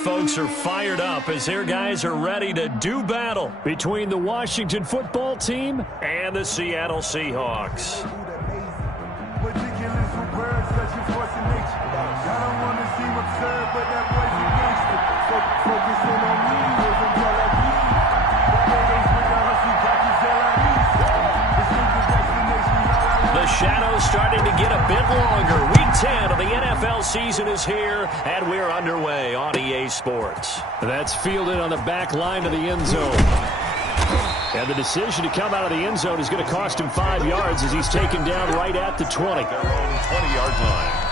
folks are fired up as their guys are ready to do battle between the Washington football team and the Seattle Seahawks. The shadow's starting to get a bit longer. Week 10 of the NFL season is here, and we're underway on EA Sports. That's fielded on the back line of the end zone. And the decision to come out of the end zone is going to cost him 5 yards as he's taken down right at the 20. Their own 20-yard line.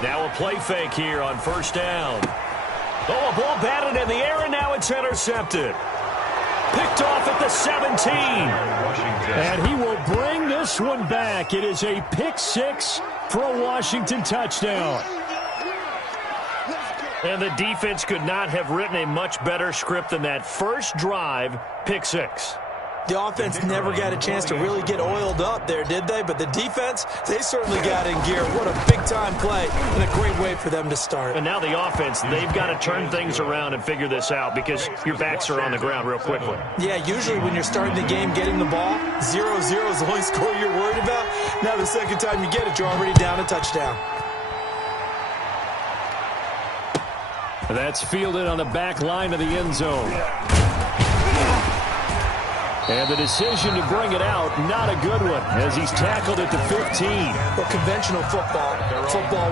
Now a play fake here on first down. Oh, a ball batted in the air, and now it's intercepted. Picked off at the 17. And he will bring this one back. It is a pick six for a Washington touchdown. And the defense could not have written a much better script than that first drive, pick six. The offense never got a chance to really get oiled up there, did they? But the defense, they certainly got in gear. What a big-time play and a great way for them to start. And now the offense, they've got to turn things around and figure this out because your backs are on the ground real quickly. Yeah, usually when you're starting the game getting the ball, 0-0 is the only score you're worried about. Now the second time you get it, you're already down a touchdown. That's fielded on the back line of the end zone. And the decision to bring it out, not a good one, as he's tackled at the 15. Well, conventional football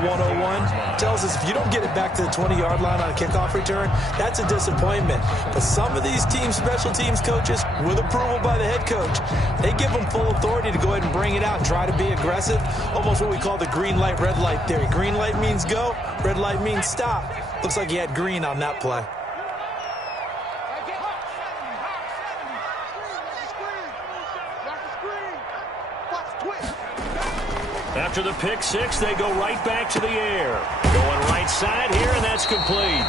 101, tells us if you don't get it back to the 20-yard line on a kickoff return, that's a disappointment. But some of these teams, special teams coaches, with approval by the head coach, they give them full authority to go ahead and bring it out and try to be aggressive, almost what we call the green light, red light theory. Green light means go, red light means stop. Looks like he had green on that play. After the pick six, they go right back to the air. Going right side here, and that's complete.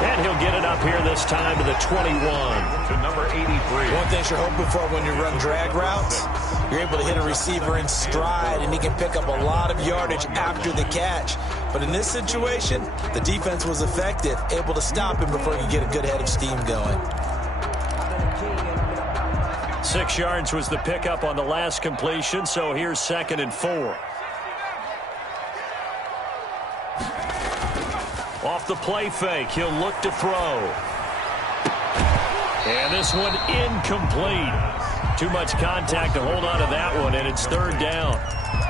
And he'll get it up here this time to the 21. To number 83. One thing you're hoping for when you run drag routes, you're able to hit a receiver in stride, and he can pick up a lot of yardage after the catch. But in this situation, the defense was effective, able to stop him before he could get a good head of steam going. 6 yards was the pickup on the last completion, so here's 2nd and 4. Off the play fake, he'll look to throw. And this one incomplete. Too much contact to hold on to that one, and it's 3rd down.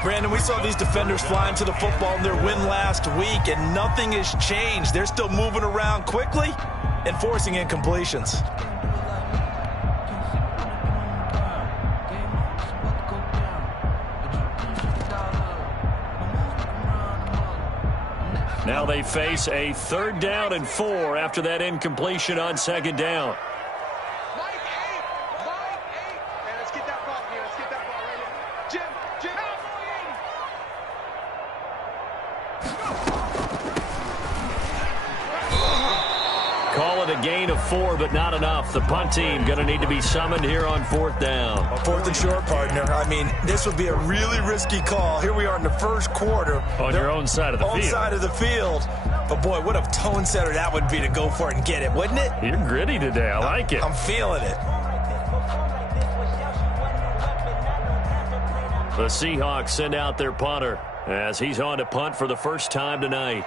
Brandon, we saw these defenders flying to the football in their win last week, and nothing has changed. They're still moving around quickly and forcing incompletions. Now they face a 3rd down and 4 after that incompletion on 2nd down. Call it a gain of 4, but not enough. The punt team going to need to be summoned here on 4th down. 4th and short, partner. I mean, this would be a really risky call. Here we are in the first quarter. On your own side of the field. Own side of the field. But, boy, what a tone setter that would be to go for it and get it, wouldn't it? You're gritty today. I like it. I'm feeling it. The Seahawks send out their punter as he's on to punt for the first time tonight.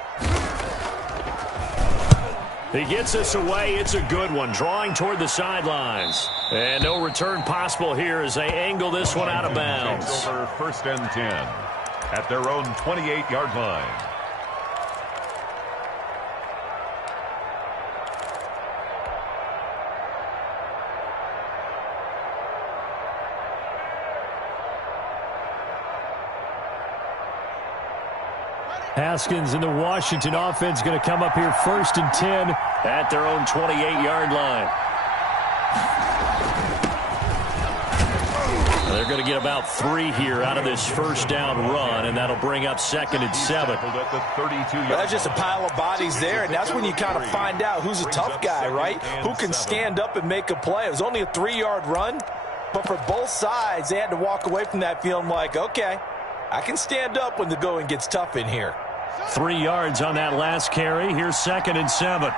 He gets this away. It's a good one, drawing toward the sidelines. And no return possible here as they angle this one out of bounds. Takes over 1st and 10 at their own 28-yard line. Haskins and the Washington offense going to come up here 1st and 10 at their own 28-yard line. They're going to get about 3 here out of this first down run, and that'll bring up 2nd and 7. That's just a pile of bodies there, and that's when you kind of find out who's a tough guy, right? Who can stand up and make a play. It was only a 3-yard run, but for both sides, they had to walk away from that feeling like, okay, I can stand up when the going gets tough in here. 3 yards on that last carry. Here's 2nd and 7.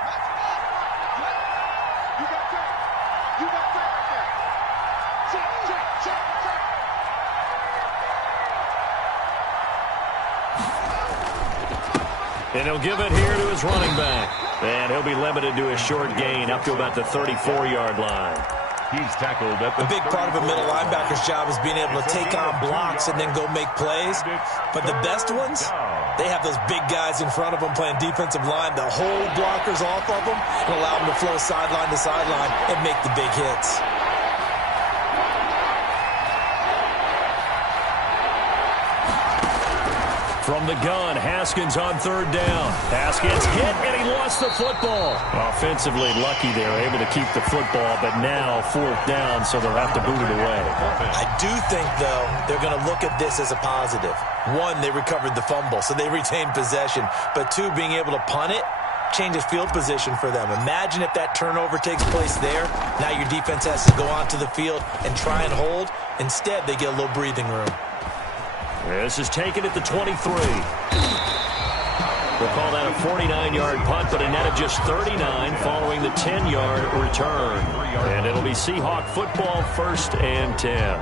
And he'll give it here to his running back. And he'll be limited to a short gain up to about the 34-yard line. He's tackled at the A big part of a middle linebacker's job is being able to take on blocks and then go make plays. But the best ones, they have those big guys in front of them playing defensive line that hold blockers off of them and allow them to flow sideline to sideline and make the big hits. From the gun, Haskins on 3rd down. Haskins hit, and he lost the football. Offensively lucky they were able to keep the football, but now 4th down, so they'll have to boot it away. I do think, though, they're going to look at this as a positive. 1, they recovered the fumble, so they retained possession. But 2, being able to punt it changes field position for them. Imagine if that turnover takes place there. Now your defense has to go onto the field and try and hold. Instead, they get a little breathing room. This is taken at the 23. We'll call that a 49-yard punt, but a net of just 39 following the 10-yard return. And it'll be Seahawk football 1st and 10.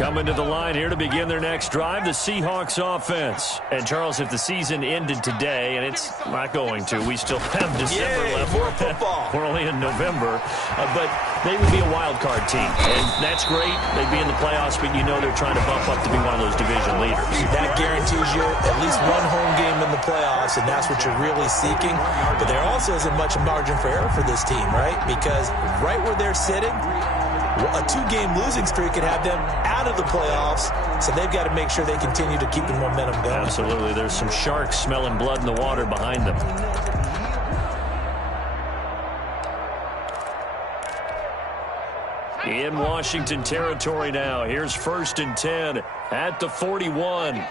Coming to the line here to begin their next drive, the Seahawks offense. And, Charles, if the season ended today, and it's not going to, we still have December left. More football. We're only in November. But they would be a wild card team. And that's great. They'd be in the playoffs, but you know they're trying to bump up to be one of those division leaders. That guarantees you at least one home game in the playoffs, and that's what you're really seeking. But there also isn't much margin for error for this team, right? Because right where they're sitting, a 2-game losing streak could have them out of the playoffs, so they've got to make sure they continue to keep the momentum going. Absolutely. There's some sharks smelling blood in the water behind them. In Washington territory now. Here's 1st and 10 at the 41.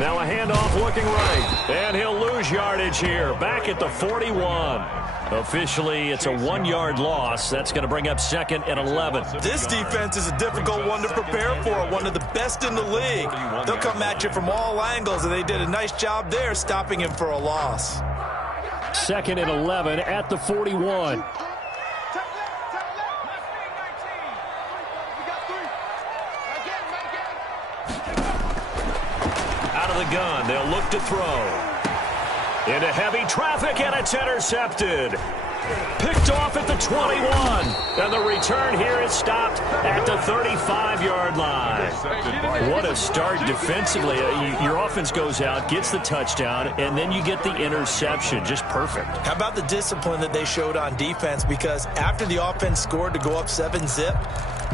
Now a handoff looking right, and he'll lose yardage here, back at the 41. Officially, it's a 1-yard loss. That's going to bring up 2nd and 11. This defense is a difficult one to prepare for, one of the best in the league. They'll come at you from all angles, and they did a nice job there stopping him for a loss. 2nd and 11 at the 41. Gun. They'll look to throw. Into heavy traffic, and it's intercepted. Picked off at the 21. And the return here is stopped at the 35-yard line. What a start defensively. Your offense goes out, gets the touchdown, and then you get the interception. Just perfect. How about the discipline that they showed on defense? Because after the offense scored to go up 7-zip,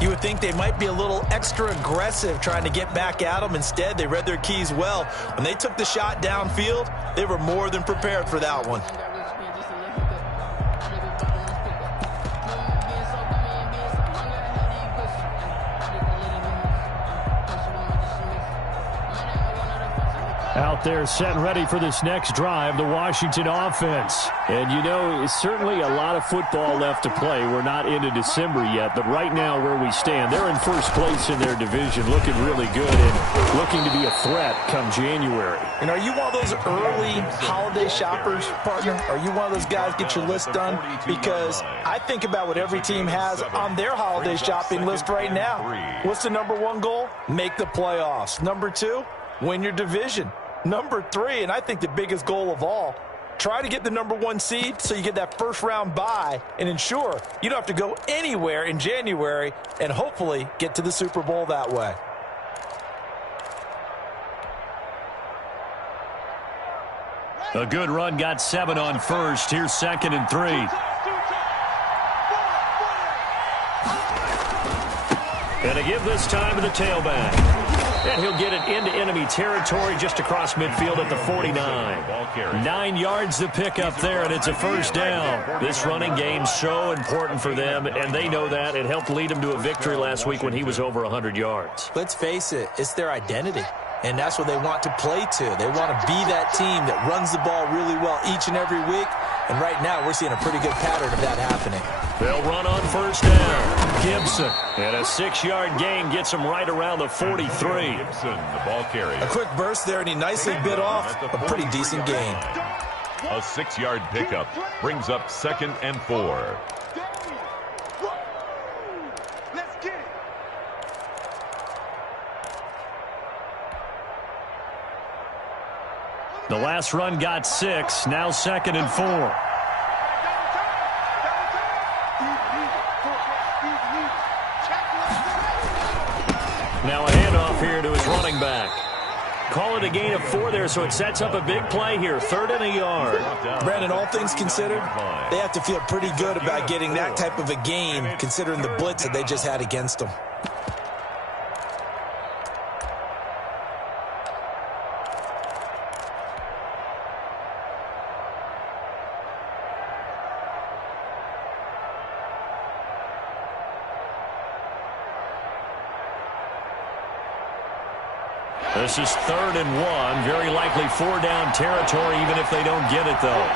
you would think they might be a little extra aggressive trying to get back at them. Instead, they read their keys well. When they took the shot downfield, they were more than prepared for that one. Out there set and ready for this next drive, the Washington offense. And, you know, it's certainly a lot of football left to play. We're not into December yet, but right now where we stand, they're in first place in their division, looking really good and looking to be a threat come January. And are you one of those early holiday shoppers, partner? Are you one of those guys get your list done? Because I think about what every team has on their holiday shopping list right now. What's the #1 goal? Make the playoffs. #2, win your division. #3, and I think the biggest goal of all, Try to get the #1 seed so you get that first-round bye and ensure you don't have to go anywhere in January and hopefully get to the Super Bowl that way. A good run got 7 on first. Here's 2nd and 3. And to give this time to the tailback. And he'll get it into enemy territory just across midfield at the 49. 9 yards to pick up there, and it's a first down. This running game's so important for them, and they know that. It helped lead them to a victory last week when he was over 100 yards. Let's face it, it's their identity. And that's what they want to play to. They want to be that team that runs the ball really well each and every week. And right now, we're seeing a pretty good pattern of that happening. They'll run on first down. Gibson. And a 6-yard gain gets him right around the 43. Gibson, the ball carrier. A quick burst there, and he nicely bit off a pretty decent gain. A 6-yard pickup brings up 2nd and 4. The last run got 6. Now 2nd and 4. Now a handoff here to his running back. Call it a gain of 4 there, so it sets up a big play here. 3rd and a yard. Brandon, all things considered, they have to feel pretty good about getting that type of a gain, considering the blitz that they just had against them. This is 3rd and 1. Very likely 4-down territory, even if they don't get it, though.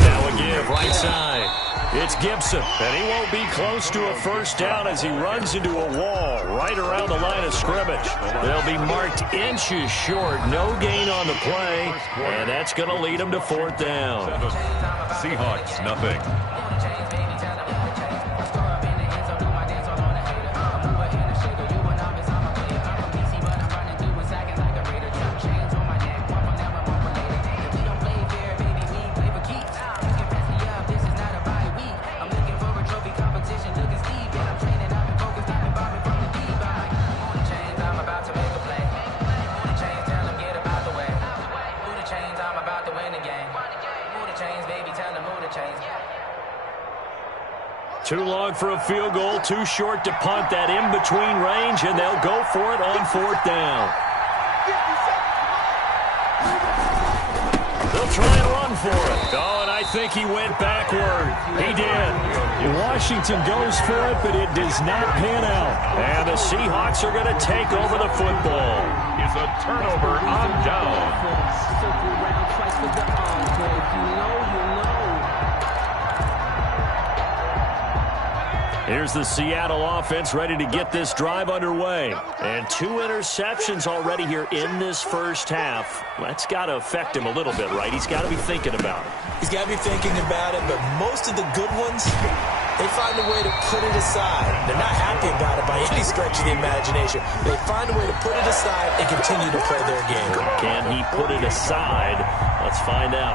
Now a give, right side. It's Gibson, and he won't be close to a first down as he runs into a wall right around the line of scrimmage. They'll be marked inches short. No gain on the play, and that's going to lead them to 4th down. Seahawks, nothing. Too long for a field goal, too short to punt. That in-between range, and they'll go for it on 4th down. They'll try and run for it. Oh, and I think he went backward. He did. Washington goes for it, but it does not pan out. And the Seahawks are going to take over the football. It's a turnover on down. Here's the Seattle offense ready to get this drive underway. And 2 interceptions already here in this first half. That's got to affect him a little bit, right? He's got to be thinking about it. He's got to be thinking about it, but most of the good ones, they find a way to put it aside. They're not happy about it by any stretch of the imagination. They find a way to put it aside and continue to play their game. Can he put it aside? Let's find out.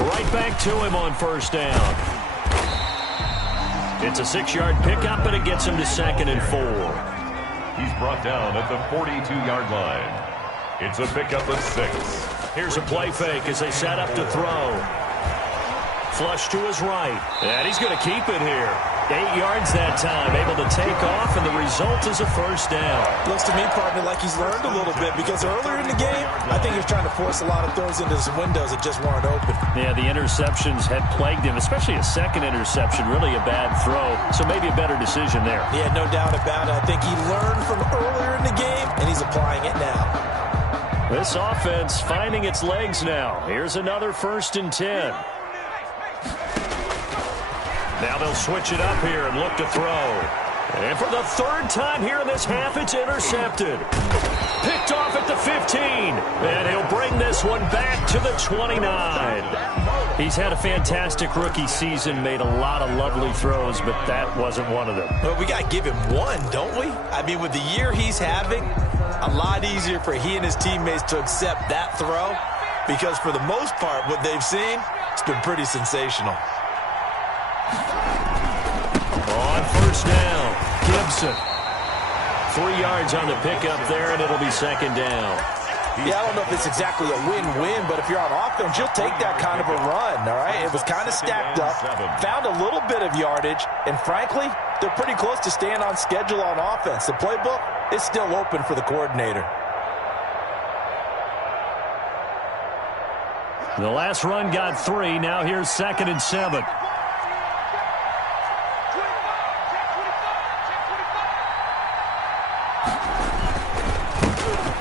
Right back to him on first down. It's a 6-yard pickup, and it gets him to 2nd and 4. He's brought down at the 42-yard line. It's a pickup of 6. Here's a play fake as they set up to throw. Flush to his right, and he's going to keep it here. 8 yards that time, able to take off, and the result is a first down. Looks to me, partner, like he's learned a little bit, because earlier in the game, I think he was trying to force a lot of throws into some windows that just weren't open. Yeah, the interceptions had plagued him, especially a second interception, really a bad throw, so maybe a better decision there. Yeah, no doubt about it. I think he learned from earlier in the game, and he's applying it now. This offense finding its legs now. Here's another 1st and 10. Now they'll switch it up here and look to throw. And for the third time here in this half, it's intercepted. Picked off at the 15. And he'll bring this one back to the 29. He's had a fantastic rookie season, made a lot of lovely throws, but that wasn't one of them. Well, we got to give him one, don't we? I mean, with the year he's having, a lot easier for he and his teammates to accept that throw because for the most part, what they've seen, it's been pretty sensational. On first down, Gibson. 3 yards on the pickup there, and it'll be second down. Yeah, I don't know if it's exactly a win-win, but if you're on offense, you'll take that kind of a run, all right? It was kind of stacked up, found a little bit of yardage, and frankly, they're pretty close to staying on schedule on offense. The playbook is still open for the coordinator. The last run got 3. Now here's 2nd and 7.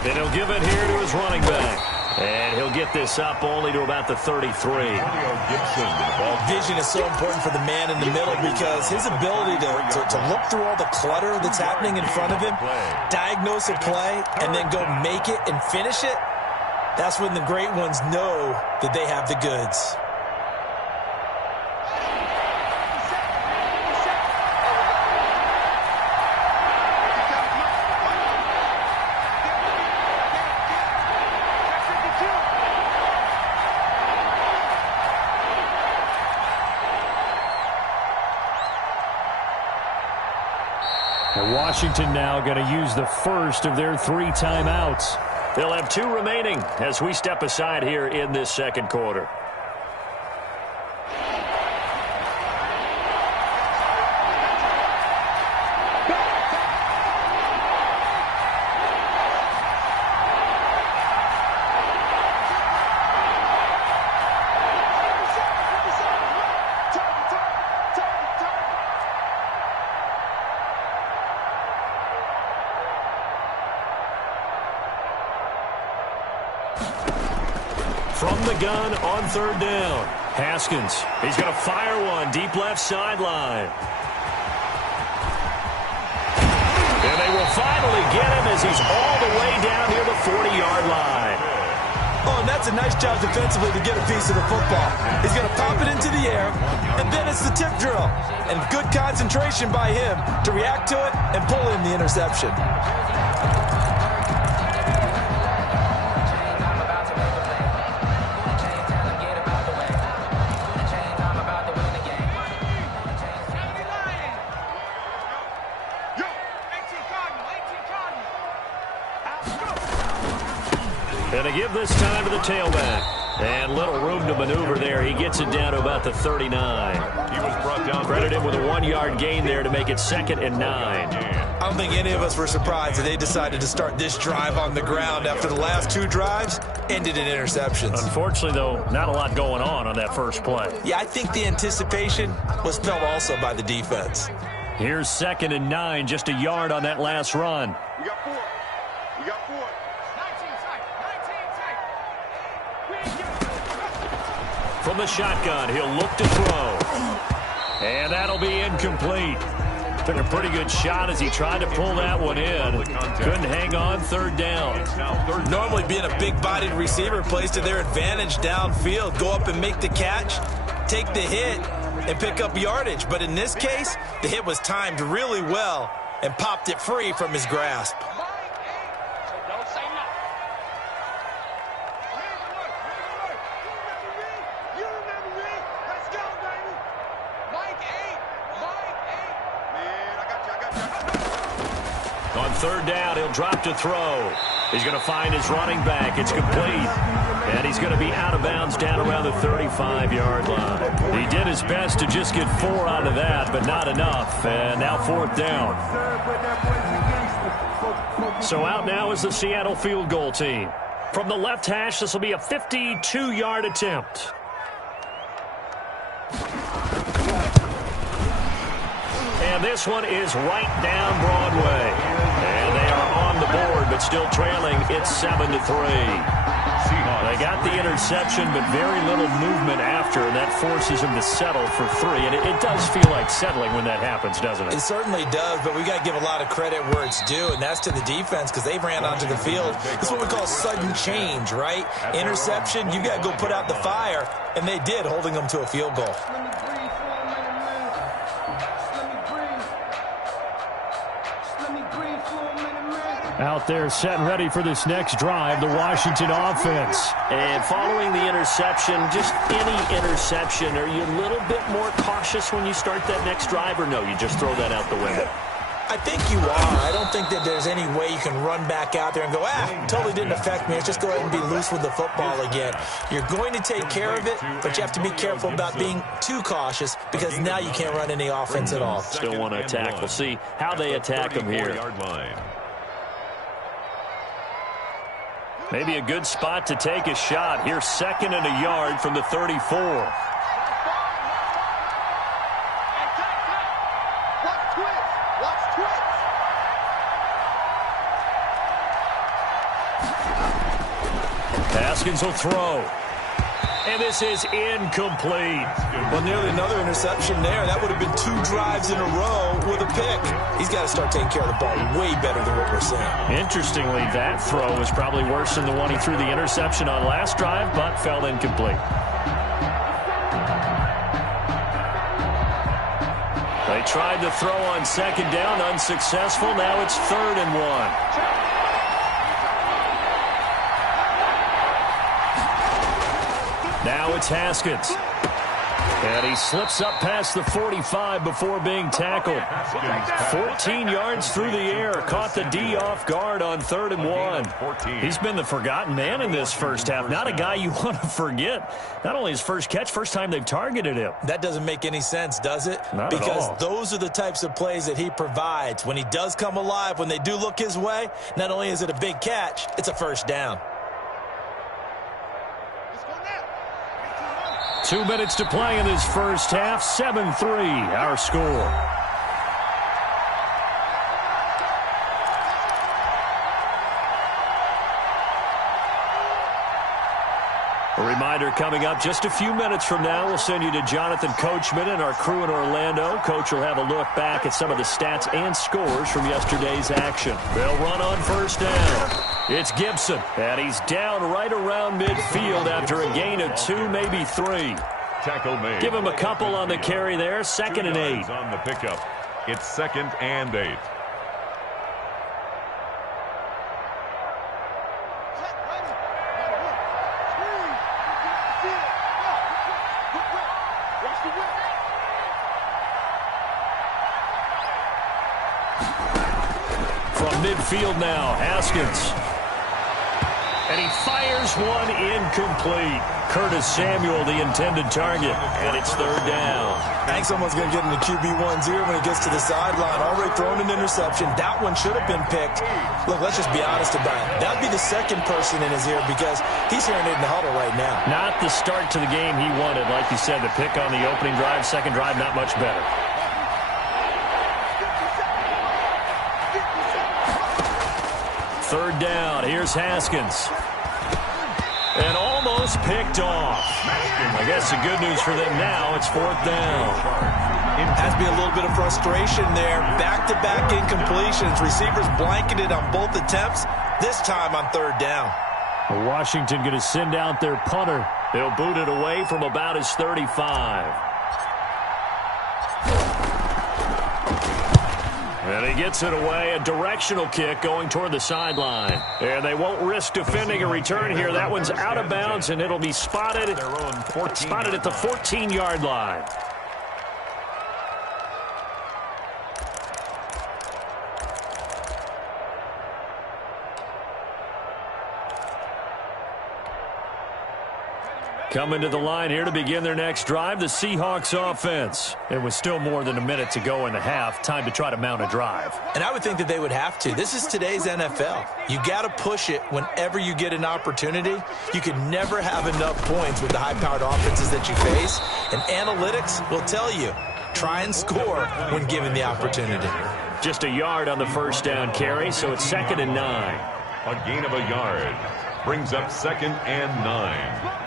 And he'll give it here to his running back. And he'll get this up only to about the 33. Vision is so important for the man in the middle because his ability to look through all the clutter that's happening in front of him, diagnose a play, and then go make it and finish it, that's when the great ones know that they have the goods. Washington now going to use the first of their 3 timeouts. They'll have 2 remaining as we step aside here in this second quarter. From the gun on third down. Haskins, he's going to fire one deep left sideline. And they will finally get him as he's all the way down near the 40-yard line. Oh, and that's a nice job defensively to get a piece of the football. He's going to pop it into the air, and then it's the tip drill. And good concentration by him to react to it and pull in the interception. And to give this time to the tailback. And little room to maneuver there. He gets it down to about the 39. He was brought down. Credit him with a 1-yard gain there to make it 2nd and 9. I don't think any of us were surprised that they decided to start this drive on the ground after the last 2 drives ended in interceptions. Unfortunately, though, not a lot going on that first play. Yeah, I think the anticipation was felt also by the defense. Here's 2nd and 9, just a yard on that last run. We got 4. We got 4. From the shotgun, he'll look to throw. And that'll be incomplete. Took a pretty good shot as he tried to pull that one in. Couldn't hang on third down. Normally being a big-bodied receiver plays to their advantage downfield. Go up and make the catch, take the hit, and pick up yardage. But in this case, the hit was timed really well and popped it free from his grasp. On third down, he'll drop to throw. He's going to find his running back. It's complete. And he's going to be out of bounds down around the 35-yard line. He did his best to just get 4 out of that, but not enough. And now 4th down. So out now is the Seattle field goal team. From the left hash, this will be a 52-yard attempt. And this one is right down Broadway. And they are on the board, but still trailing. It's 7-3. Seahawks. They got the interception, but very little movement after, and that forces them to settle for 3. And it does feel like settling when that happens, doesn't it? It certainly does, but we got to give a lot of credit where it's due, and that's to the defense because they ran onto the field. It's what we call sudden change, right? Interception, you got to go put out the fire, and they did, holding them to a field goal. Out there set and ready for this next drive, the Washington offense. And following the interception, just any interception, are you a little bit more cautious when you start that next drive, or no, you just throw that out the window? I think you are. I don't think that there's any way you can run back out there and go, totally didn't affect me. Let's just go ahead and be loose with the football again. You're going to take care of it, but you have to be careful about being too cautious because now you can't run any offense at all. Still want to attack. We'll see how they attack them here. Maybe a good spot to take a shot. Here's 2nd and a yard from the 34. Haskins will throw. And this is incomplete. Well, nearly another interception there. That would have been 2 drives in a row with a pick. He's got to start taking care of the ball way better than what we're seeing. Interestingly, that throw was probably worse than the one he threw the interception on last drive, but fell incomplete. They tried to throw on 2nd down, unsuccessful. Now it's 3rd and 1. Now it's Haskins. And he slips up past the 45 before being tackled. 14 yards through the air. Caught the D off guard on 3rd and 1. He's been the forgotten man in this first half. Not a guy you want to forget. Not only his first catch, first time they've targeted him. That doesn't make any sense, does it? Not at all. Because those are the types of plays that he provides. When he does come alive, when they do look his way, not only is it a big catch, it's a first down. 2 minutes to play in this first half. 7-3, our score. A reminder coming up just a few minutes from now. We'll send you to Jonathan Coachman and our crew in Orlando. Coach will have a look back at some of the stats and scores from yesterday's action. They'll run on first down. It's Gibson, and he's down right around midfield after a gain of 2, maybe 3. Tackle made. Give him a couple on the carry there. 2nd and 8. On the pickup. It's 2nd and 8. From midfield now, Haskins. And he fires one incomplete. Curtis Samuel, the intended target. And it's 3rd down. I think someone's going to get into QB1-0 when he gets to the sideline. Already thrown an interception. That one should have been picked. Look, let's just be honest about it. That would be the second person in his ear because he's hearing it in the huddle right now. Not the start to the game he wanted. Like you said, the pick on the opening drive, second drive, not much better. Third down. Here's Haskins. And almost picked off. I guess the good news for them now, it's 4th down. Has to be a little bit of frustration there. Back-to-back incompletions. Receivers blanketed on both attempts, this time on 3rd down. Washington going to send out their punter. They'll boot it away from about his 35. And he gets it away, a directional kick going toward the sideline. And they won't risk defending a return here. That one's out of bounds, and it'll be spotted at the 14-yard line. Coming to the line here to begin their next drive, the Seahawks offense. It was still more than a minute to go in the half. Time to try to mount a drive. And I would think that they would have to. This is today's NFL. You got to push it whenever you get an opportunity. You can never have enough points with the high-powered offenses that you face. And analytics will tell you, try and score when given the opportunity. Just a yard on the first down carry, so it's 2nd and 9. A gain of a yard. Brings up 2nd and 9.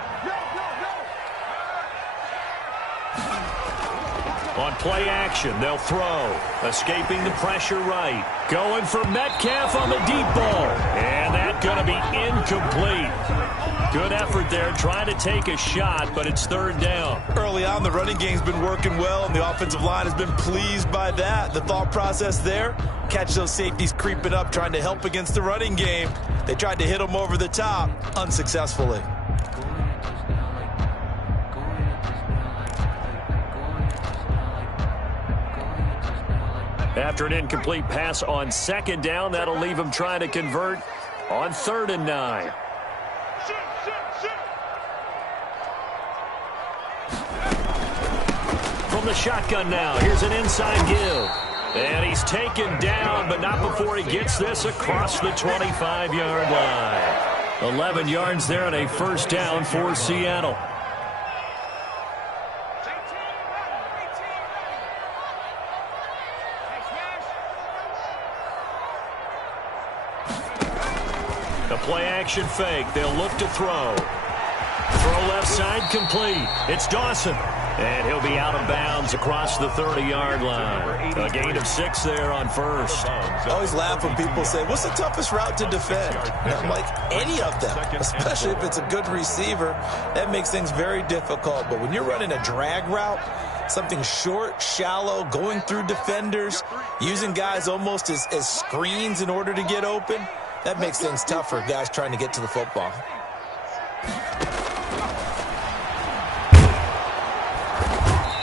On play action, they'll throw. Escaping the pressure right. Going for Metcalf on the deep ball. And that's going to be incomplete. Good effort there, trying to take a shot, but it's 3rd down. Early on, the running game's been working well, and the offensive line has been pleased by that. The thought process there, catch those safeties creeping up, trying to help against the running game. They tried to hit them over the top, unsuccessfully. After an incomplete pass on 2nd down, that'll leave him trying to convert on 3rd and 9. From the shotgun now, here's an inside give. And he's taken down, but not before he gets this across the 25-yard line. 11 yards there and a 1st down for Seattle. The play-action fake. They'll look to throw. Throw left side complete. It's Dawson. And he'll be out of bounds across the 30-yard line. A gain of 6 there on 1st. I always laugh when people say, what's the toughest route to defend? And I'm like, any of them, especially if it's a good receiver. That makes things very difficult. But when you're running a drag route, something short, shallow, going through defenders, using guys almost as screens in order to get open, that makes things tough for guys trying to get to the football.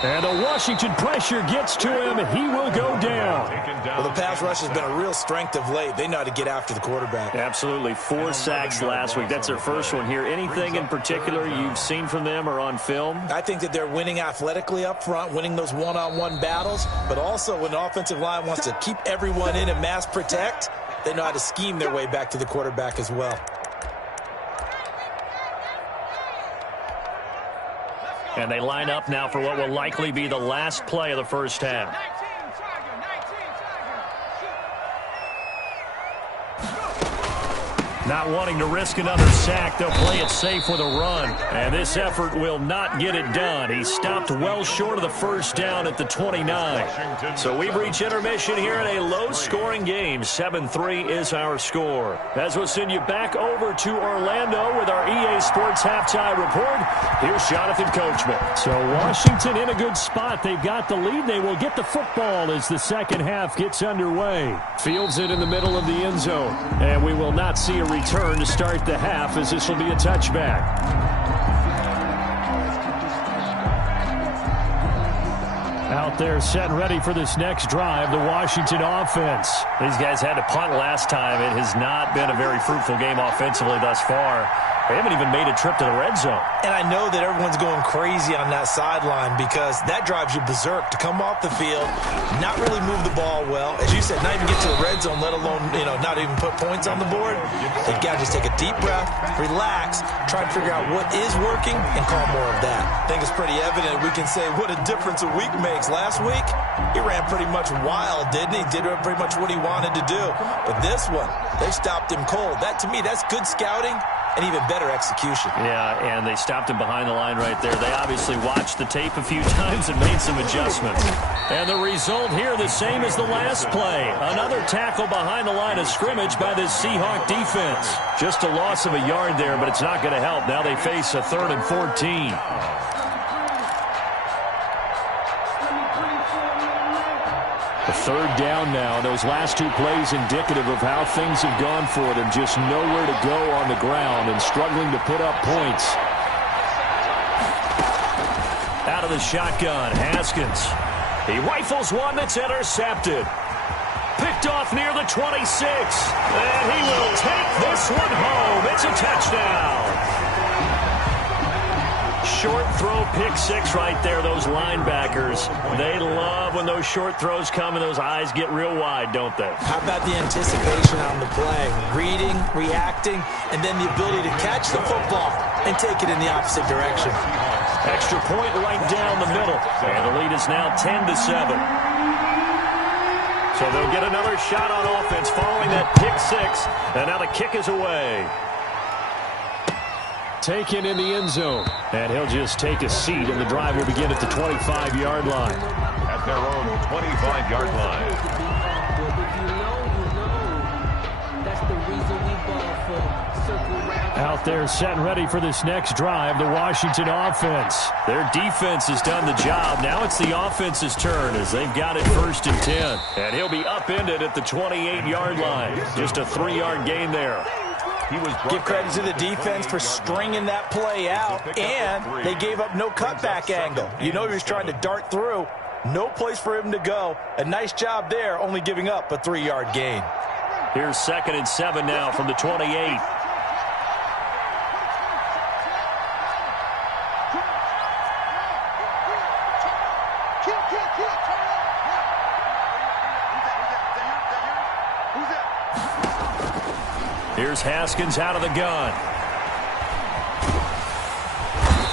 And the Washington pressure gets to him. He will go down. Well, the pass rush has been a real strength of late. They know how to get after the quarterback. Absolutely. 4 sacks last week. That's their first one here. Anything in particular you've seen from them or on film? I think that they're winning athletically up front, winning those one-on-one battles, but also when the offensive line wants to keep everyone in and mass protect, they know how to scheme their way back to the quarterback as well. And they line up now for what will likely be the last play of the first half. Not wanting to risk another sack, they'll play it safe with a run. And this effort will not get it done. He stopped well short of the first down at the 29. So we've reached intermission here in a low-scoring game. 7-3 is our score. As we'll send you back over to Orlando with our EA Sports Halftime Report, here's Jonathan Coachman. So Washington in a good spot. They've got the lead. They will get the football as the second half gets underway. Fields it in the middle of the end zone. And we will not see a return to start the half, as this will be a touchback. Out there set and ready for this next drive, the Washington offense. These guys had to punt last time. It has not been a very fruitful game offensively thus far. They haven't even made a trip to the red zone. And I know that everyone's going crazy on that sideline because that drives you berserk to come off the field, not really move the ball well. As you said, not even get to the red zone, let alone, not even put points on the board. They've got to just take a deep breath, relax, try to figure out what is working, and call more of that. I think it's pretty evident. We can say what a difference a week makes. Last week, he ran pretty much wild, didn't he? Did pretty much what he wanted to do. But this one, they stopped him cold. That, to me, that's good scouting. And even better execution. Yeah, and they stopped him behind the line right there. They obviously watched the tape a few times and made some adjustments. And the result here, the same as the last play. Another tackle behind the line of scrimmage by this Seahawk defense. Just a loss of a yard there, but it's not going to help. Now they face a 3rd and 14. A 3rd down now. Those last 2 plays indicative of how things have gone for them. Just nowhere to go on the ground and struggling to put up points. Out of the shotgun, Haskins. He rifles one that's intercepted. Picked off near the 26. And he will take this one home. It's a touchdown. Short throw, pick 6 right there. Those linebackers, they love when those short throws come and those eyes get real wide, don't they? How about the anticipation on the play? Reading, reacting, and then the ability to catch the football and take it in the opposite direction. Extra point right down the middle. And the lead is now 10-7. So they'll get another shot on offense following that pick six. And now the kick is away. Taken in the end zone. And he'll just take a seat, and the drive will begin at the 25-yard line. At their own 25-yard line. Out there set and ready for this next drive, the Washington offense. Their defense has done the job. Now it's the offense's turn as they've got it 1st and 10. And he'll be upended at the 28-yard line. Just a 3-yard gain there. Give credit to the defense for stringing that play out, and they gave up no cutback angle. You know he was trying to dart through. No place for him to go. A nice job there, only giving up a 3-yard gain. Here's 2nd and 7 now from the 28. Here's Haskins out of the gun.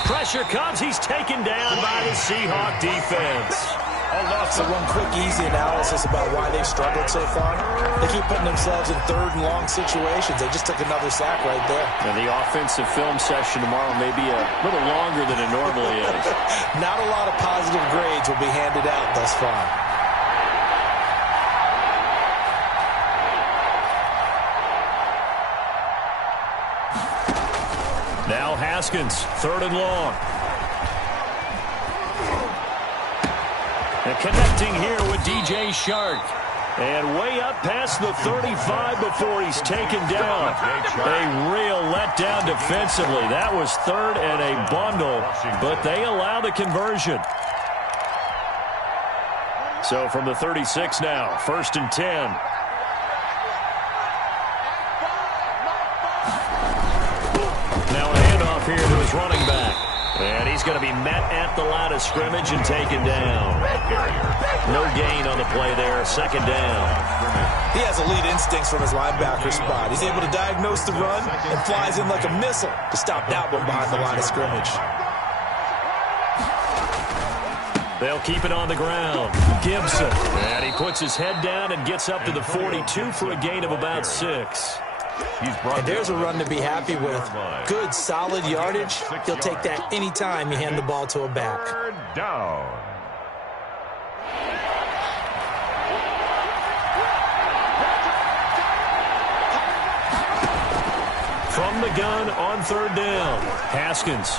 Pressure comes. He's taken down by the Seahawk defense. So one quick, easy analysis about why they've struggled so far. They keep putting themselves in 3rd and long situations. They just took another sack right there. And the offensive film session tomorrow may be a little longer than it normally is. Not a lot of positive grades will be handed out thus far. Now Haskins, 3rd and long. And connecting here with DJ Shark. And way up past the 35 before he's taken down. A real letdown defensively. That was 3rd and a bundle, but they allow the conversion. So from the 36 now, 1st and 10. Now a handoff here to his running back. And he's going to be met at the line of scrimmage and taken down. No gain on the play there. 2nd down. He has elite instincts from his linebacker spot. He's able to diagnose the run and flies in like a missile to stop that one behind the line of scrimmage. They'll keep it on the ground. Gibson. And he puts his head down and gets up to the 42 for a gain of about 6. And there's a run to be happy with. Good, solid yardage. He'll take that anytime you hand the ball to a back. Down. From the gun on 3rd down. Haskins.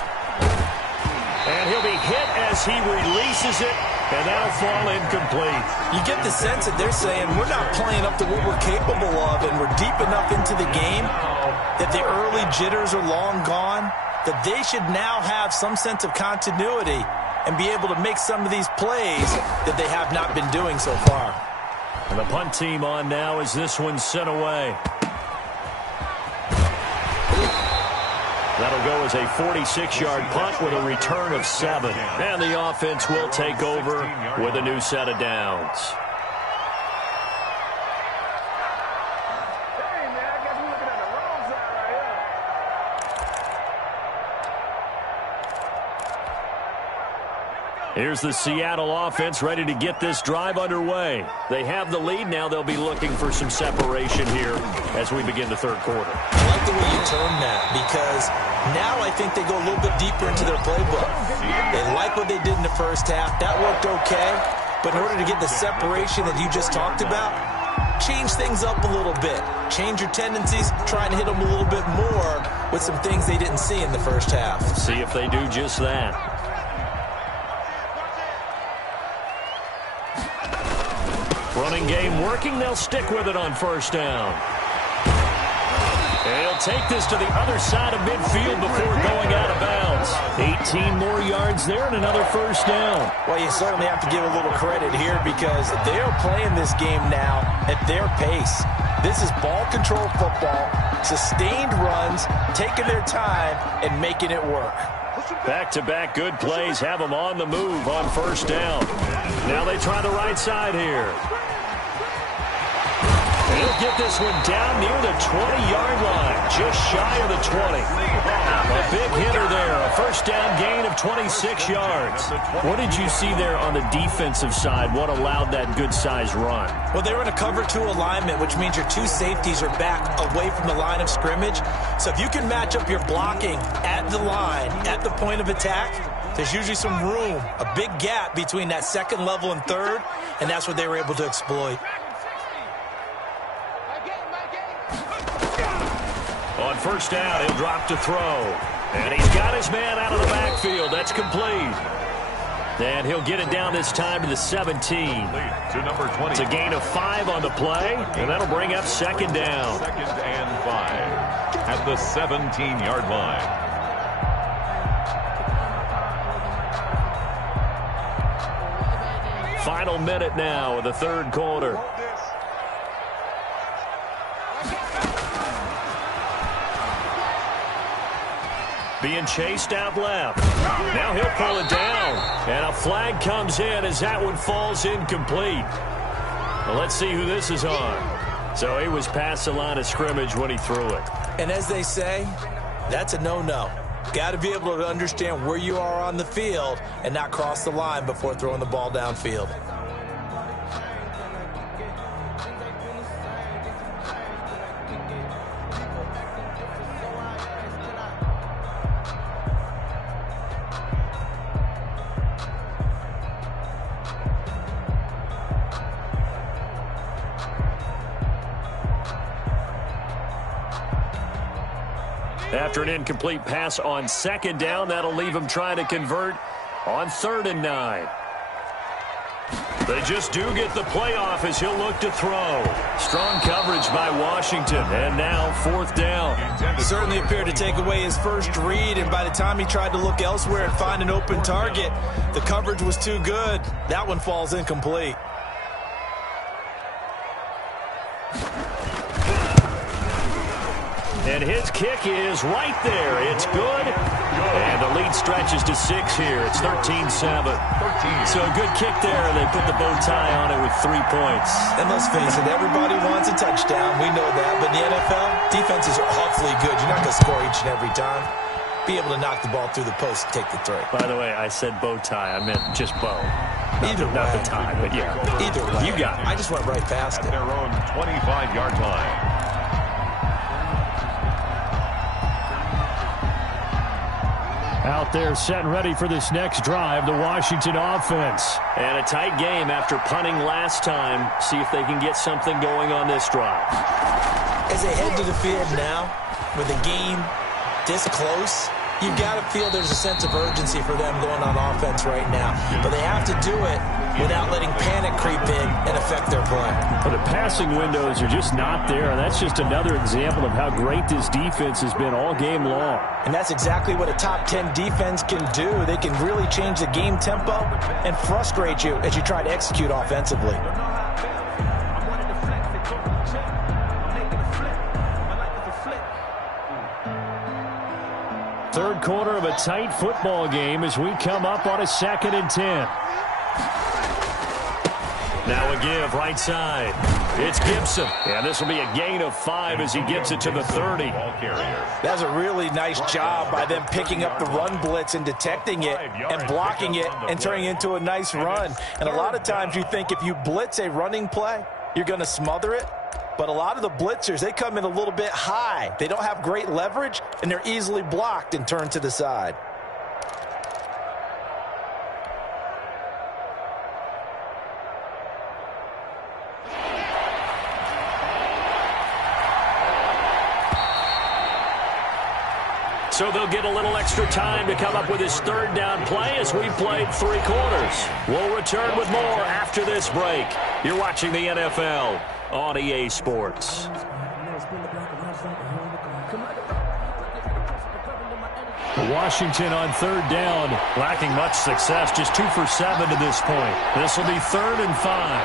And he'll be hit as he releases it, and that'll fall incomplete. You get the sense that they're saying we're not playing up to what we're capable of, and we're deep enough into the game that the early jitters are long gone, that they should now have some sense of continuity and be able to make some of these plays that they have not been doing so far. And the punt team on now as this one's sent away. That'll go as a 46-yard punt with a return of 7. And the offense will take over with a new set of downs. Here's the Seattle offense ready to get this drive underway. They have the lead. Now they'll be looking for some separation here as we begin the 3rd quarter. I like the way you term that, because now I think they go a little bit deeper into their playbook. They like what they did in the 1st half. That worked okay. But in order to get the separation that you just talked about, change things up a little bit. Change your tendencies, try and hit them a little bit more with some things they didn't see in the 1st half. See if they do just that. Running game working. They'll stick with it on 1st down. And he'll take this to the other side of midfield before going out of bounds. 18 more yards there and another 1st down. Well, you certainly have to give a little credit here because they're playing this game now at their pace. This is ball control football, sustained runs, taking their time and making it work. Back-to-back good plays have them on the move on 1st down. Now they try the right side here. He'll get this one down near the 20-yard line. just shy of the 20. A big hitter there. A first down gain of 26 yards. What did you see there on the defensive side? What allowed that good-sized run? Well, they were in a cover 2 alignment, which means your 2 safeties are back away from the line of scrimmage. So if you can match up your blocking at the line, at the point of attack, there's usually some room, a big gap between that second level and third, and that's what they were able to exploit. On first down, he'll drop to throw. And he's got his man out of the backfield. That's complete. And he'll get it down this time to the 17. To number 20. It's a gain of 5 on the play, and that'll bring up second down. Second and 5 at the 17-yard line. Final minute now of the third quarter. Being chased out left. Now he'll pull it down. And a flag comes in as that one falls incomplete. Well, let's see who this is on. So he was past the line of scrimmage when he threw it. And as they say, that's a no-no. Got to be able to understand where you are on the field and not cross the line before throwing the ball downfield. After an incomplete pass on second down, that'll leave him trying to convert on 3rd and 9. They just do get the playoff as he'll look to throw. Strong coverage by Washington, and now 4th down. Certainly appeared to take away his first read, and by the time he tried to look elsewhere and find an open target, the coverage was too good. That one falls incomplete. And his kick is right there. It's good. And the lead stretches to 6 here. It's 13-7. So a good kick there. They put the bow tie on it with 3 points. And let's face it, everybody wants a touchdown. We know that. But in the NFL, defenses are awfully good. You're not going to score each and every time. Be able to knock the ball through the post and take the throw. By the way, I said bow tie. I meant just bow. Either way. Not the tie, but yeah. Either way. You got it. I just went right past it. At their own 25-yard line. Out there set and ready for this next drive, the Washington offense. And a tight game after punting last time. See if they can get something going on this drive. As they head to the field now, with the game this close, you've got to feel there's a sense of urgency for them going on offense right now. But they have to do it without letting panic creep in and affect their play. But the passing windows are just not there, and that's just another example of how great this defense has been all game long. And that's exactly what a top 10 defense can do. They can really change the game tempo and frustrate you as you try to execute offensively. Third quarter of a tight football game as we come up on a 2nd and 10. Now a give right side. It's Gibson. And this will be a gain of 5 as he gets it to the 30. That's a really nice job by them picking up the run blitz and detecting it and blocking it and turning it into a nice run. And a lot of times you think if you blitz a running play, you're going to smother it. But a lot of the blitzers, they come in a little bit high. They don't have great leverage, and they're easily blocked and turned to the side. So they'll get a little extra time to come up with his 3rd down play as we played 3 quarters. We'll return with more after this break. You're watching the NFL on EA Sports. Washington on 3rd down, lacking much success, just 2 for 7 to this point. This will be 3rd and 5.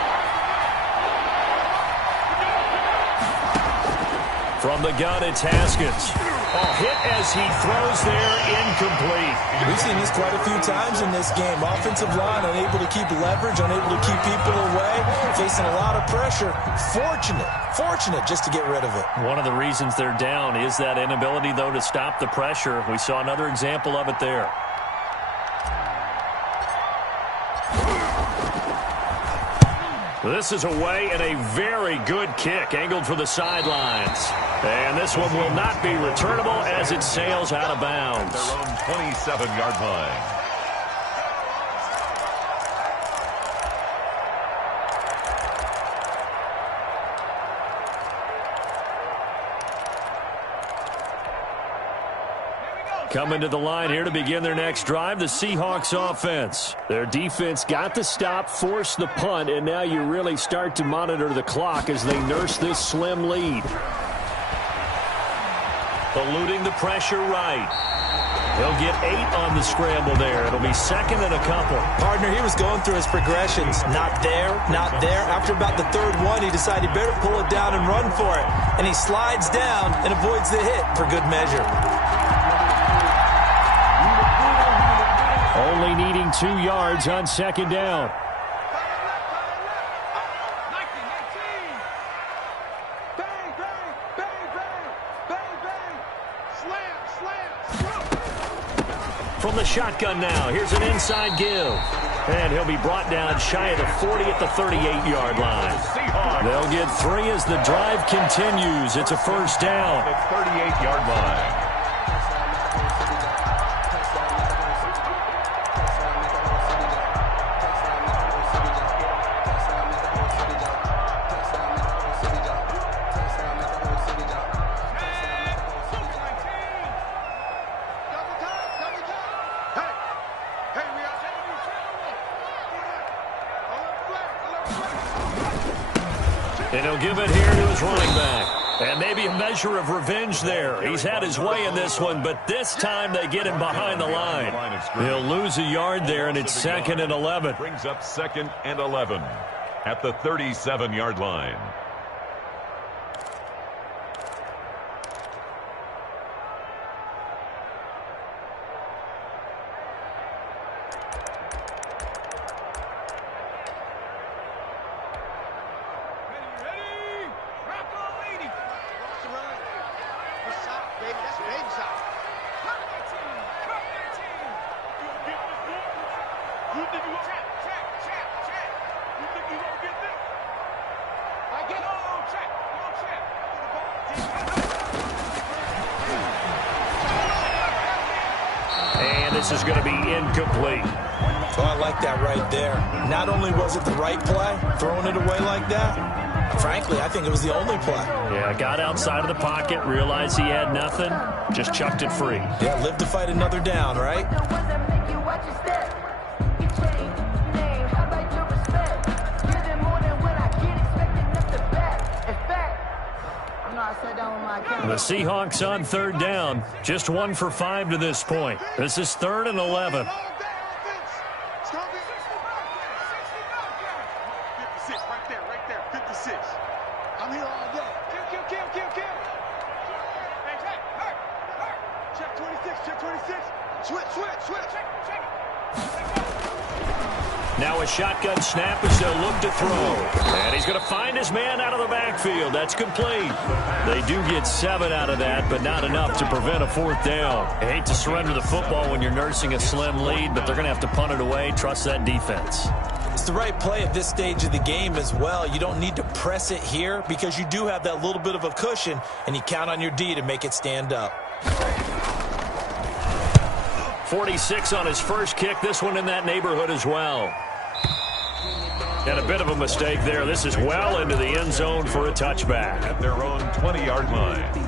From the gun, it's Haskins. Oh, hit as he throws there, incomplete. We've seen this quite a few times in this game. Offensive line unable to keep leverage, unable to keep people away, facing a lot of pressure. Fortunate just to get rid of it. One of the reasons they're down is that inability, though, to stop the pressure. We saw another example of it there. This is away and a very good kick, angled for the sidelines. And this one will not be returnable as it sails out of bounds. Their own 27-yard line. Coming to the line here to begin their next drive, the Seahawks offense. Their defense got the stop, forced the punt, and now you really start to monitor the clock as they nurse this slim lead. Eluding the pressure right. He'll get 8 on the scramble there. It'll be second and a couple. Partner, he was going through his progressions. Not there, not there. After about the third one, he decided he better pull it down and run for it. And he slides down and avoids the hit for good measure. Only needing 2 yards on second down. From the shotgun now, here's an inside give. And he'll be brought down shy of the 40 at the 38-yard line. They'll get 3 as the drive continues. It's a first down. The 38-yard line. And he'll give it here to his running back. And maybe a measure of revenge there. He's had his way in this one, but this time they get him behind the line. He'll lose a yard there, and it's second and 11. Brings up second and 11 at the 37-yard line. This is going to be incomplete. Oh, I like that right there. Not only was it the right play, throwing it away like that, frankly, I think it was the only play. Yeah, got outside of the pocket, realized he had nothing, just chucked it free. Yeah, live to fight another down, right? The Seahawks on third down, just 1 for 5 to this point. This is 3rd and 11. 56 right there, 56. I'm here all day. Kill. Hey, check 26. Switch. Now a shotgun snap as they'll look to throw. And he's going to find his man out of the backfield. That's complete. They do get 7 out of that, but not enough to prevent a 4th down. I hate to surrender the football when you're nursing a slim lead, but they're going to have to punt it away. Trust that defense. It's the right play at this stage of the game as well. You don't need to press it here because you do have that little bit of a cushion, and you count on your D to make it stand up. 46 on his first kick. This one in that neighborhood as well. And a bit of a mistake there. This is well into the end zone for a touchback. At their own 20-yard line.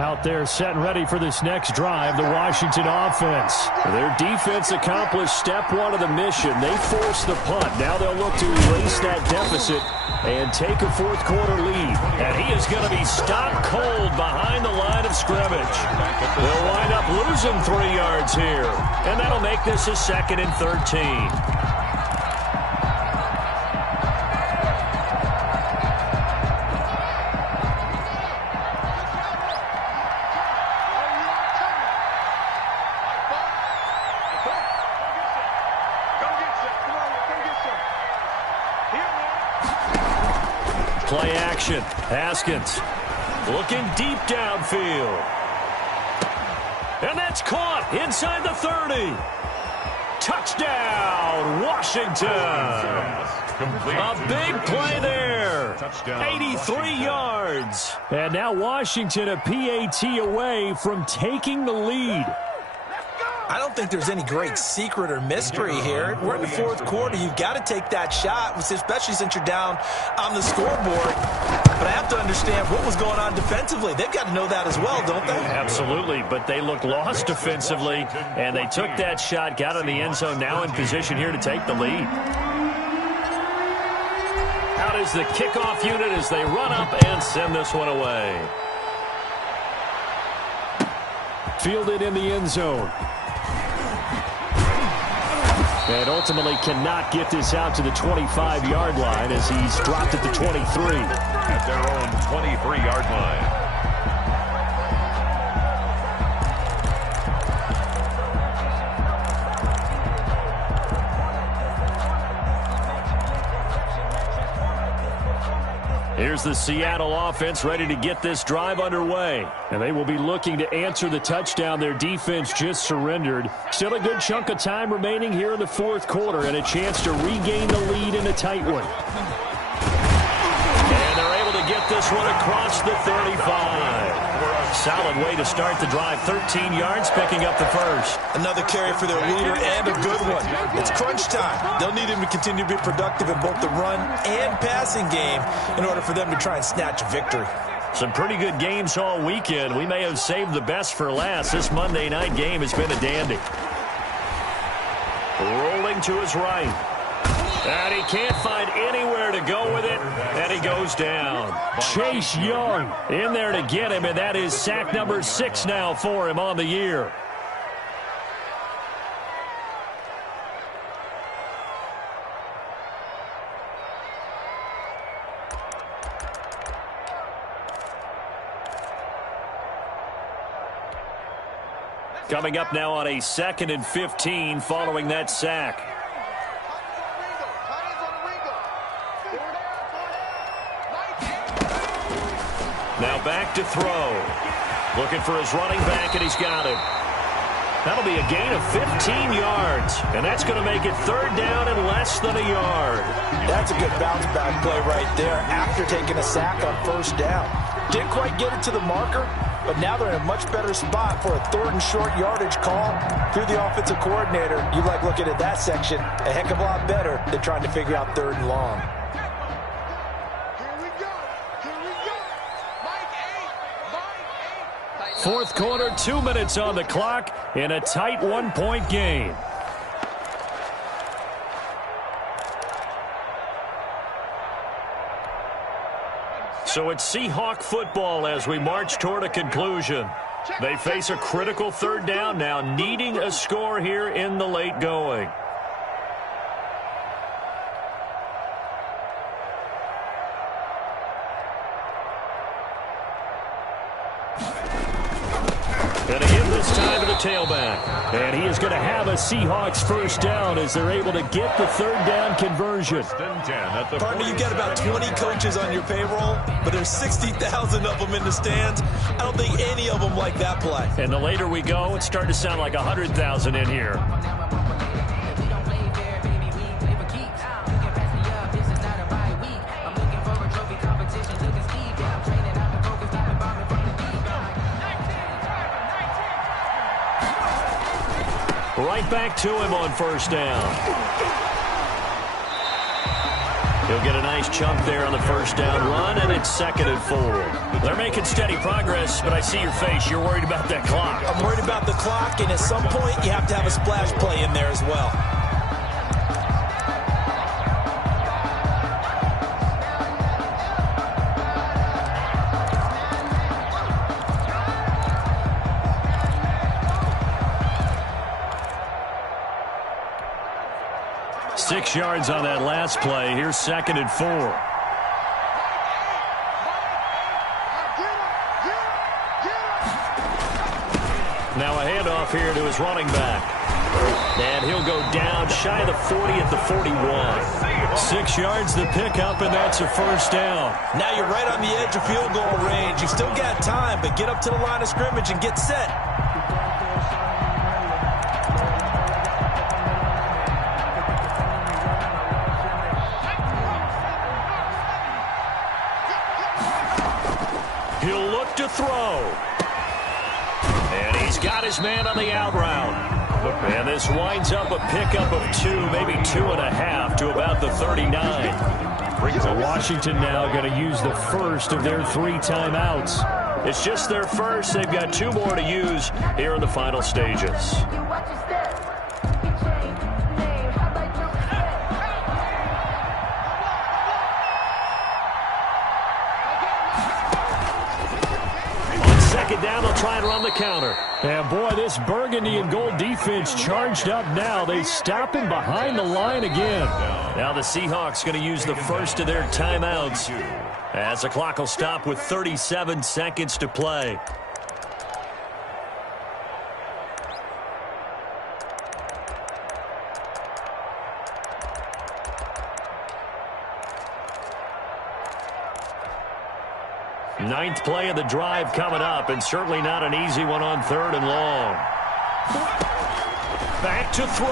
Out there set and ready for this next drive, the Washington offense. Their defense accomplished step one of the mission. They forced the punt. Now they'll look to erase that deficit and take a fourth quarter lead. And he is going to be stopped cold behind the line of scrimmage. They'll wind up losing 3 yards here. And that'll make this a 2nd and 13. Play action. Haskins looking deep downfield. And that's caught inside the 30. Touchdown, Washington. A big play there. 83 yards. And now Washington a PAT away from taking the lead. I don't think there's any great secret or mystery here. We're in the fourth quarter. You've got to take that shot, especially since you're down on the scoreboard. But I have to understand what was going on defensively. They've got to know that as well, don't they? Absolutely, but they look lost defensively, and they took that shot, got in the end zone, now in position here to take the lead. Out is the kickoff unit as they run up and send this one away. Fielded in the end zone. And ultimately cannot get this out to the 25-yard line as he's dropped at the 23. At their own 23-yard line. Here's the Seattle offense ready to get this drive underway. And they will be looking to answer the touchdown their defense just surrendered. Still a good chunk of time remaining here in the fourth quarter and a chance to regain the lead in a tight one. And they're able to get this one across the 35. Solid way to start the drive. 13 yards, picking up the first. Another carry for their leader and a good one. It's crunch time. They'll need him to continue to be productive in both the run and passing game in order for them to try and snatch a victory. Some pretty good games all weekend. We may have saved the best for last. This Monday night game has been a dandy. Rolling to his right. And he can't find anywhere to go with it, and he goes down. Chase Young in there to get him, and that is sack number 6 now for him on the year. Coming up now on a 2nd and 15 following that sack. Now back to throw. Looking for his running back, and he's got him. That'll be a gain of 15 yards, and that's going to make it 3rd down and less than a yard. That's a good bounce-back play right there after taking a sack on 1st down. Didn't quite get it to the marker, but now they're in a much better spot for a 3rd and short yardage call through the offensive coordinator. You like looking at that section a heck of a lot better than trying to figure out 3rd and long. Fourth quarter, 2 minutes on the clock in a tight 1-point game. So it's Seahawk football as we march toward a conclusion. They face a critical 3rd down now, needing a score here in the late going. And again this time to the tailback. And he is going to have a Seahawks 1st down as they're able to get the 3rd down conversion. Partner, you've got about 20 coaches on your payroll, but there's 60,000 of them in the stands. I don't think any of them like that play. And the later we go, it's starting to sound like 100,000 in here. Right back to him on 1st down. He'll get a nice chunk there on the 1st down run, and it's 2nd and 4. They're making steady progress, but I see your face. You're worried about that clock. I'm worried about the clock, and at some point, you have to have a splash play in there as well. Six yards on that last play. Here's 2nd and 4. Now a handoff here to his running back. And he'll go down shy of the 40 at the 41. 6 yards the pickup, and that's a first down. Now you're right on the edge of field goal range. You've still got time, but get up to the line of scrimmage and get set. He'll look to throw. And he's got his man on the out route. And this winds up a pickup of 2, maybe 2.5 to about the 39. So Washington now going to use the first of their 3 timeouts. It's just their first. They've got 2 more to use here in the final stages. Down, they'll try and run the counter. And boy, this burgundy and gold defense charged up now. They stop him behind the line again. Now the Seahawks going to use the first of their timeouts as the clock will stop with 37 seconds to play. Ninth play of the drive coming up, and certainly not an easy one on 3rd and long. Back to throw.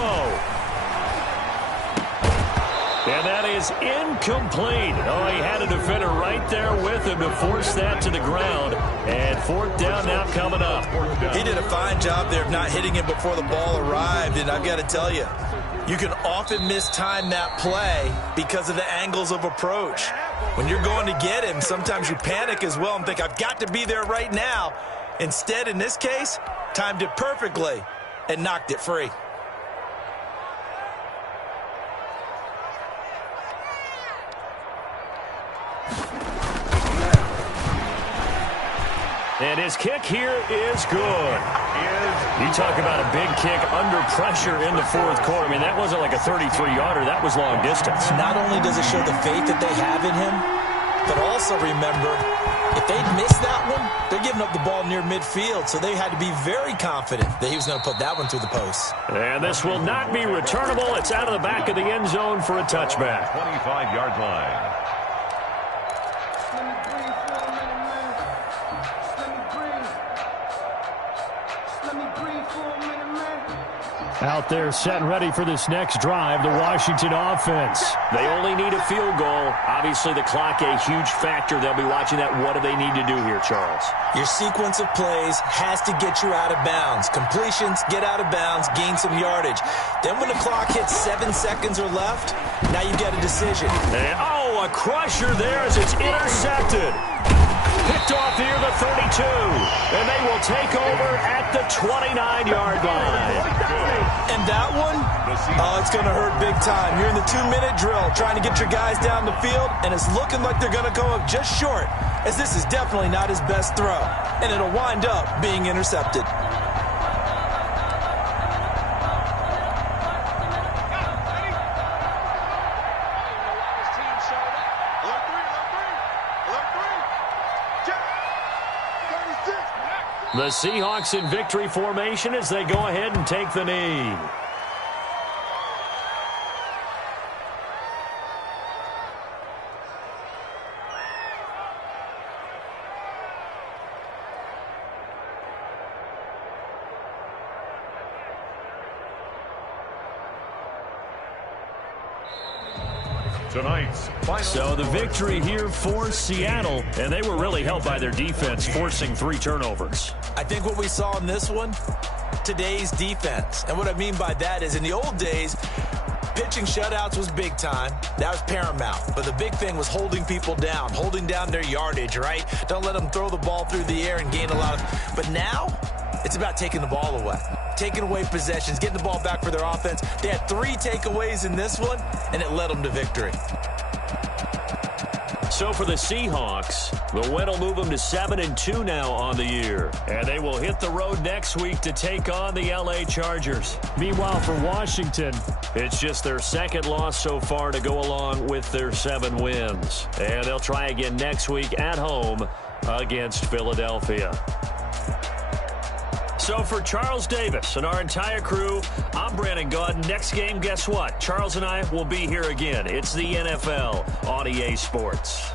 And that is incomplete. Oh, he had a defender right there with him to force that to the ground. And 4th down now coming up. He did a fine job there of not hitting it before the ball arrived, and I've got to tell you, you can often mistime that play because of the angles of approach. When you're going to get him, sometimes you panic as well and think, I've got to be there right now. Instead, in this case, timed it perfectly and knocked it free. And his kick here is good. You talk about a big kick under pressure in the 4th quarter. I mean, that wasn't like a 33-yarder. That was long distance. Not only does it show the faith that they have in him, but also remember, if they'd missed that one, they're giving up the ball near midfield, so they had to be very confident that he was going to put that one through the post. And this will not be returnable. It's out of the back of the end zone for a touchback. 25-yard line. Out there set and ready for this next drive, the Washington offense. They only need a field goal. Obviously, the clock a huge factor. They'll be watching that. What do they need to do here, Charles? Your sequence of plays has to get you out of bounds. Completions, get out of bounds, gain some yardage. Then when the clock hits 7 seconds or left, now you get a decision. And, oh, a crusher there as it's intercepted. Picked off here, the 32. And they will take over at the 29-yard line. And that one, oh, it's going to hurt big time. You're in the 2-minute drill trying to get your guys down the field, and it's looking like they're going to go up just short, as this is definitely not his best throw. And it'll wind up being intercepted. The Seahawks in victory formation as they go ahead and take the knee. So the victory here for Seattle, and they were really helped by their defense, forcing 3 turnovers. I think what we saw in this one, today's defense. And what I mean by that is in the old days, Pitching shutouts was big time. That was paramount. But the big thing was holding people down, holding down their yardage, right? Don't let them throw the ball through the air and gain a lot of... But now, it's about taking the ball away. Taking away possessions, getting the ball back for their offense. They had 3 takeaways in this one, and it led them to victory. So for the Seahawks, the win will move them to 7-2 now on the year. And they will hit the road next week to take on the L.A. Chargers. Meanwhile, for Washington, it's just their second loss so far to go along with their 7 wins. And they'll try again next week at home against Philadelphia. So for Charles Davis and our entire crew, I'm Brandon Gaudin. Next game, guess what? Charles and I will be here again. It's the NFL on EA Sports.